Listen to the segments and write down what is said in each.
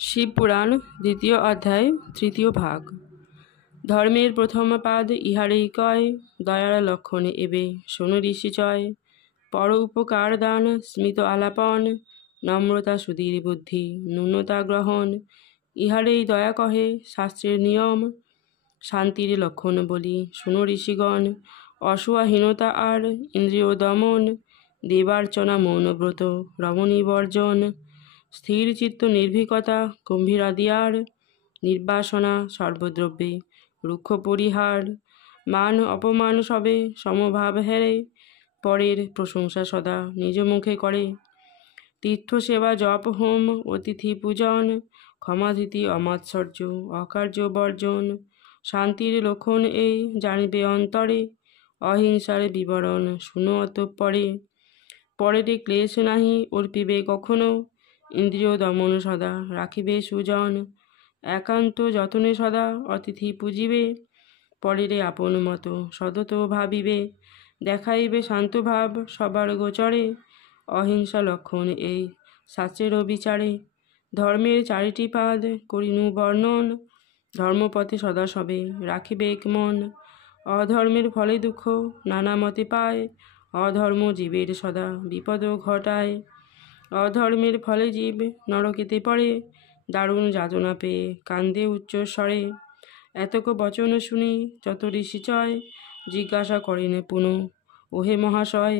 শিবপুরাণ দ্বিতীয় অধ্যায় তৃতীয় ভাগ। ধর্মের প্রথম পাদ ইহারেই কয়, দয়ার লক্ষণে এবে শোনো ঋষিচয়। পর উপকার দান স্মিত আলাপন, নম্রতা সুধীর বুদ্ধি ন্যূনতা গ্রহণ। ইহারেই দয়া কহে শাস্ত্রের নিয়ম, শান্তির লক্ষণ বলি শুনো ঋষিগণ। অসহাহীনতা আর ইন্দ্রিয় দমন, দেবার্চনা মৌনব্রত রমণী বর্জন। স্থির চিত্ত নির্ভীকতা গম্ভীরাদিয়ার, নির্বাসনা সর্বদ্রব্যে রুক্ষ পরিহার। মান অপমান সবে সমভাব হেরে, পরের প্রশংসা সদা নিজ মুখে করে। তীর্থ সেবা জপ হোম অতিথি পূজন, ক্ষমাধৃতি অমাৎসর্য অকার্য বর্জন। শান্তির লক্ষণ এই জানিবে অন্তরে, অহিংসার বিবরণ শুনো অতঃপরে। পরের ক্লেশ নাহি অর্পিবে কখনো, ইন্দ্রিয় দমন সদা রাখিবে সুজন। একান্ত যতনে সদা অতিথি পূজিবে, পরেরে আপন মতো সদত ভাবিবে। দেখাইবে শান্ত ভাব সবার গোচরে, অহিংসা লক্ষণ এই শাস্ত্রের বিচারে। ধর্মের চারিটি পাদ করিনু বর্ণন, ধর্মপথে সদা সবে রাখিবে এক মন। অধর্মের ফলে দুঃখ নানা মতে পায়, অধর্ম জীবের সদা বিপদ ঘটায়। অধর্মের ফলে জীব নরকেতে পড়ে, দারুণ যাতনা পেয়ে কান্দে উচ্চ স্বরে। এতক বচন শুনি যত ঋষিচয়, জিজ্ঞাসা করেন পুনঃ ওহে মহাশয়।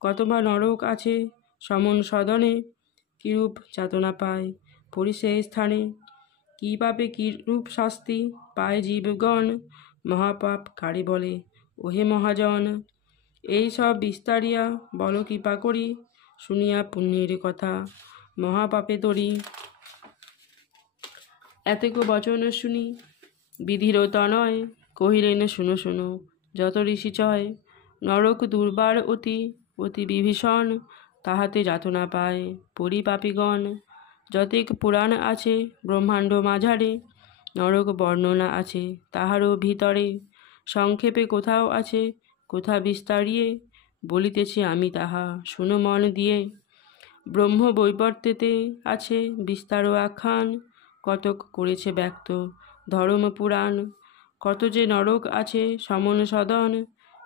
কতবা নরক আছে সমন সদনে, কিরূপ যাতনা পায় পরি সেই স্থানে। কি পাপে কিরূপ শাস্তি পায় জীবগণ, মহাপাপ কারে বলে ওহে মহাজন। এই সব বিস্তারিয়া বল কৃপা করি, শুনিয়া পুণ্যের কথা মহাপাপে তরি। এতক বচন শুনি বিধির তনয়, কহিলেন শুনো শুনো যত ঋষিচয়। নরক দুর্বার অতি অতি বিভীষণ, তাহাতে যাতনা পায় পরিপাপীগণ। যতেক পুরাণ আছে ব্রহ্মাণ্ড মাঝারে, নরক বর্ণনা আছে তাহারও ভিতরে। সংক্ষেপে কোথাও আছে কোথা বিস্তারিয়ে, বলিতেছি আমি তাহা শুনো মন দিয়ে। ব্রহ্ম বৈবর্তেতে আছে বিস্তার আখ্যান, কতক করেছে ব্যক্ত ধর্ম পুরাণ। কত যে নরক আছে সমন সদন,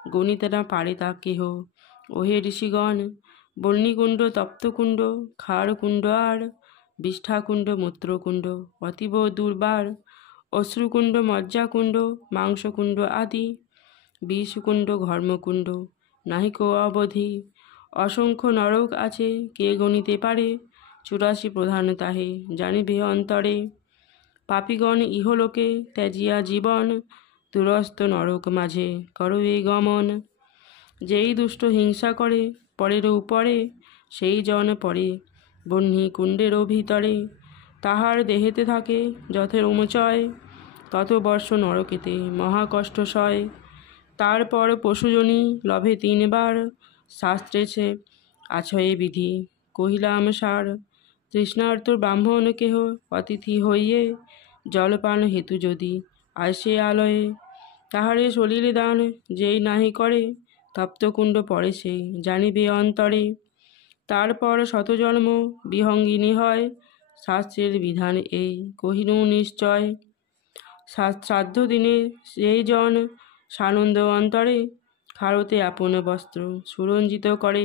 গণিতে না পারে তা কেহ ওহে ঋষিগণ। বহ্নিকুণ্ড তপ্তকুণ্ড ক্ষারকুণ্ড আর, বিষ্ঠাকুণ্ড মূত্রকুণ্ড অতীব দুর্বার। অশ্রুকুণ্ড মজ্জাকুণ্ড মাংসকুণ্ড আদি, বিষকুণ্ড ঘর্মকুণ্ড নাহিক অবধি। অসংখ্য নরক আছে কে গণিতে পারে, 84 প্রধান তাহে জানিবে অন্তরে। পাপীগণ ইহলোকে ত্যাজিয়া জীবন, দুরস্ত নরক মাঝে করো এই গমন। যেই দুষ্ট হিংসা করে পরের উপরে, সেই জন পরে বহ্নি কুণ্ডেরও ভিতরে। তাহার দেহেতে থাকে যথের উমচয়, তত বর্ষ নরকেতে মহাকষ্ট সয়। তারপর পশুজনী লভে 3 বার, শাস্ত্রেছে আছয়ে বিধি কহিলাম সার। তৃষ্ণার্ত ব্রাহ্মণ কেহ অতিথি হইয়ে, জলপান হেতু যদি আসে আলয়ে। তাহারে সলিলে দান যেই নাহি করে, তপ্তকুণ্ড পড়ে সেই জানিবে অন্তরে। তারপর শতজন্ম বিহঙ্গিনী হয়, শাস্ত্রের বিধান এই কহিনু নিশ্চয়। শ্রাদ্ধ দিনে সেই জন সানন্দ অন্তরে, খারতে আপন বস্ত্র সুরঞ্জিত করে।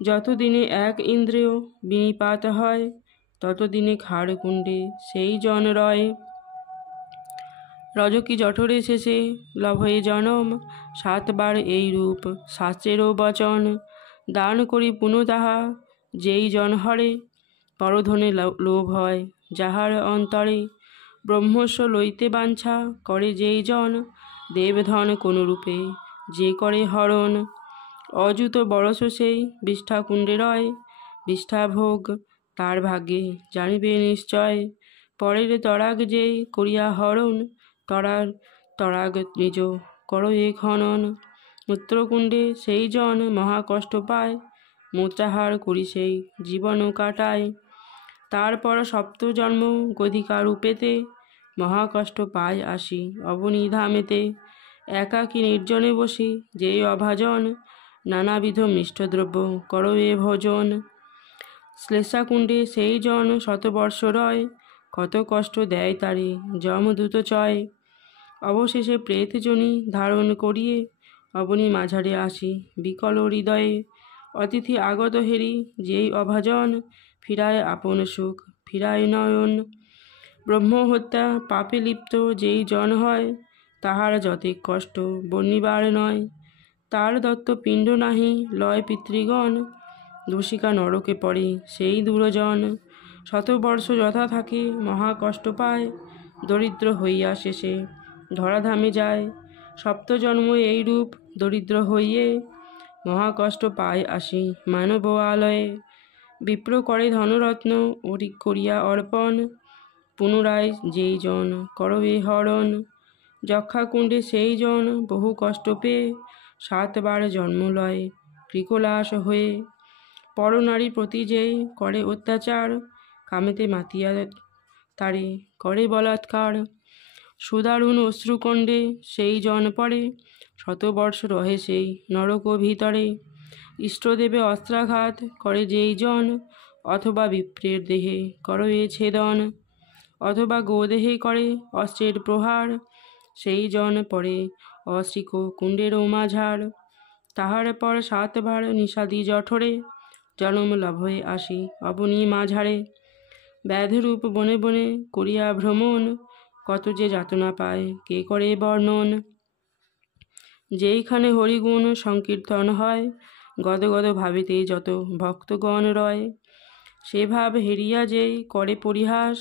যতদিনে এক ইন্দ্রিয় বিনিপাত হয়, ততদিনে ক্ষারকুণ্ডে সেই জন রয়। রজকি জঠরে শেষে লভয়ে জনম, 7 বার এই রূপ শাস্ত্রেরও বচন। দান করি পুনঃ তাহা যেই জন হরে, পরধনে লোভ হয় যাহার অন্তরে। ব্রহ্মস্ব লইতে বাঞ্ছা করে যেই জন, দেবধন কোন রূপে যে করে হরণ। অযুত বরস সেই বিষ্ঠাকুণ্ডে রয়, বিষ্ঠাভোগ তার ভাগ্যে জানিবে নিশ্চয়। পরের তরাগ যেই করিয়া হরণ, তরাগ নিজ করো এ খনন। মূত্রকুণ্ডে সেই জন মহাকষ্ট পায়, মূত্রাহার করি সেই জীবন কাটায়। তারপর 7 জন্ম গধিকা রূপেতে, মহাকষ্ট পায় আসি অবনিধামেতে। একাকী নির্জনে বসি যেই অভাজন, নানাবিধ মিষ্টদ্রব্য করো এ ভোজন। শ্লেষাকুণ্ডে সেই জন 100 বর্ষ রয়, কত কষ্ট দেয় তারে যমদূত চয়। অবশেষে প্রেতজনী ধারণ করিয়ে অবনী মাঝারে আসি বিকল হৃদয়ে। অতিথি আগত হেরি যেই অভাজন, ফিরায় আপন সুখ ফিরায় নয়ন। ব্রহ্মহত্যা পাপে লিপ্ত যেই জন হয়, তাহার যতেক কষ্ট বর্ণিবার নয়। তার দত্ত পিণ্ড নাহি লয় পিতৃগণ, দোষিকা নরকে পড়ে সেই দুরজন। শতবর্ষ যথা থাকে মহা কষ্ট পায়, দরিদ্র হইয়া শেষে ধরাধামে যায়। সপ্তজন্ম এই রূপ দরিদ্র হইয়ে, মহা কষ্ট পায় আসি মানব আলয়ে। বিপ্র করে ধনরত্ন অরিক করিয়া অর্পণ, পুনরায় যেই জন করবে হরণ। যক্ষাকুণ্ডে সেই জন বহু কষ্ট পেয়ে, 7 বার জন্ম লয় কৃকলাস হয়ে। পরনারী প্রতি যেই করে অত্যাচার, কামেতে মাতিয়া তারে করে বলাৎকার। সুদারুণ অশ্রুকুণ্ডে সেই জন পড়ে, শতবর্ষ রহে সেই নরক ভিতরে। ইষ্টদেবে অস্ত্রাঘাত করে যেই জন, অথবা বিপ্রের দেহে করে ছেদন, অথবা গোদেহে করে অস্ত্রের প্রহার, সেই জন পড়ে অশ্রিক কুণ্ডের মাঝার। তাহার পর 7 বার নিষাদি জঠরে, জনম লাভ হয়ে আসি অবনী মাঝারে। ব্যাধিরূপ বনে বনে করিয়া ভ্রমণ, কত যে যাতনা পায় কে করে বর্ণন। যেইখানে হরিগুণ সংকীর্তন হয়, গদ গদ ভাবিতে যত ভক্তগণ রয়। সে ভাব হেরিয়া যেই করে পরিহাস,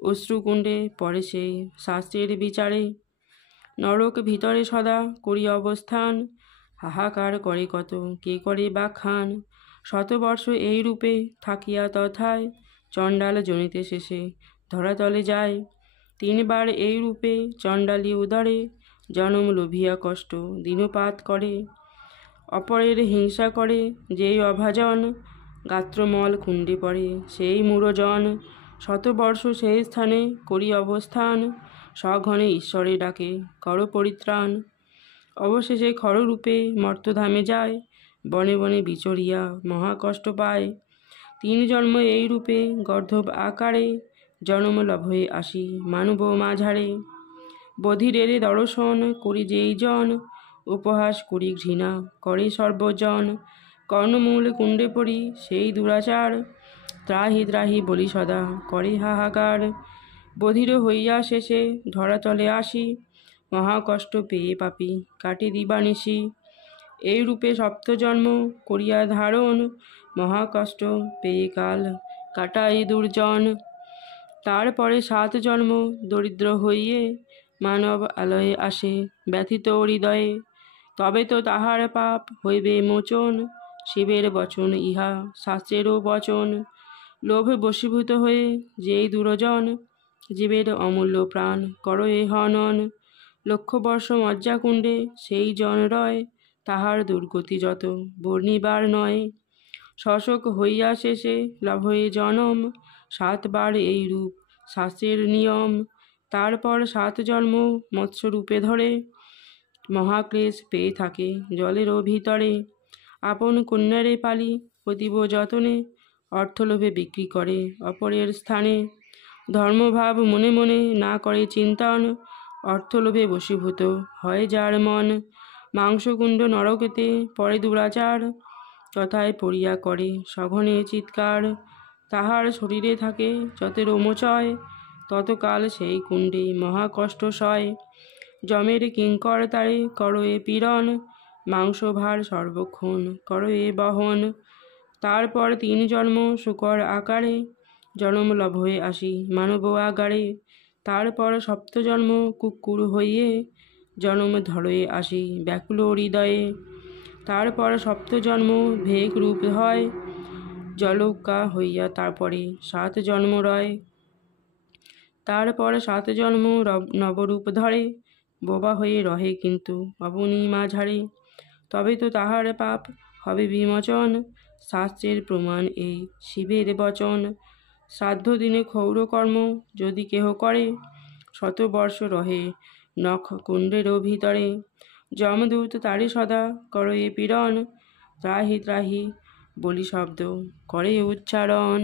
অশ্রুকুণ্ডে পড়ে সেই শাস্ত্রের বিচারে। নরক ভিতরে সদা করি অবস্থান, হাহাকার করে কত কে করে বাখান। 100 বর্ষ এই রূপে থাকিয়া তথায়, চণ্ডাল জনিতে শেষে ধরাতলে যায়। 3 বার এই রূপে চণ্ডালী উদরে, জনম লোভিয়া কষ্ট দিনপাত করে। অপরের হিংসা করে যেই অভাজন, গাত্রমল কুণ্ডে পড়ে সেই মূঢ়জন। 100 বর্ষ সেই স্থানে করি অবস্থান, সঘনে ঈশ্বরে ডাকে কর পরিত্রাণ। অবশেষে খররূপে মর্তধামে যায়, বনে বনে বিচরিয়া মহা কষ্ট পায়। 3 জন্ম এই রূপে গর্ধব আকারে, জনম লাভ হয়ে আসি মানব মাঝারে। বধিরের দর্শন করি যেই জন, উপহাস করি ঘৃণা করে সর্বজন। কর্ণমূল কুণ্ডে পড়ি সেই দুরাচার, ত্রাহি ত্রাহি বলি সদা করে হাহাকার। বধির হইয়া শেষে ধরাতলে আসি, মহা কষ্ট পেয়ে পাপি কাটে দিবানিশি। এই রূপে 7 জন্ম করিয়া ধারণ, মহা কষ্ট পেয়ে কাল কাটাই দুর্জন। তারপরে 7 জন্ম দরিদ্র হইয়ে, মানব আলয়ে আসে ব্যথিত হৃদয়ে। তবে তো তাহার পাপ হইবে মোচন, শিবের বচন ইহা শাস্ত্রেরও বচন। লোভে বশীভূত হয়ে যেই দুরজন, জীবের অমূল্য প্রাণ করয়ে হনন। 1,00,000 বর্ষ মজ্জাকুণ্ডে সেই জন রয়, তাহার দুর্গতি যত বর্ণিবার নয়। শশক হইয়া শেষে লাভ হয়ে জনম, 7 বার এই রূপ শাস্ত্রের নিয়ম। তারপর 7 জন্ম মৎস্যরূপে ধরে, মহাক্লেশ পেয়ে থাকে জলেরও ভিতরে। আপন কন্যারে পালি অতীব যতনে, অর্থলোভে বিক্রি করে অপরের স্থানে। ধর্মভাব মনে মনে না করে চিন্তন, অর্থলোভে বশীভূত হয় যার মন। মাংসকুণ্ড নরকেতে পড়ে দুরাচার, তথায় পড়িয়া করে সঘনে চিৎকার। তাহার শরীরে থাকে যত রোমচয়, ততকাল সেই কুণ্ডে মহাকষ্ট সয়। যমের কিঙ্কর তারে করয়ে পীড়ন, মাংসভার সর্বক্ষণ করয়ে বহন। তারপর 3 জন্ম শুকর আকারে, জনম লাভ হয়ে আসি মানব আগারে। তারপর 7 জন্ম কুকুর হইয়ে, জনম ধরয়ে আসি ব্যাকুল হৃদয়ে। তারপর 7 জন্ম ভেক রূপ হয়, জলৌকা হইয়া তারপরে 7 জন্ম রয়। তারপর 7 জন্ম নবরূপ ধরে, বোবা হয়ে রহে কিন্তু অবনী মাঝারে। তবে তো তাহার পাপ হবে বিমোচন, শাস্ত্রের প্রমাণ এই শিবের বচন। শ্রাদ্ধ দিনে ক্ষৌর কর্ম যদি কেহ করে, 100 বর্ষ রহে নখ কুণ্ডেরও ভিতরে। যমদূত তারে সদা করয়ে পীড়ন, ত্রাহি ত্রাহি বলি শব্দ করে উচ্চারণ।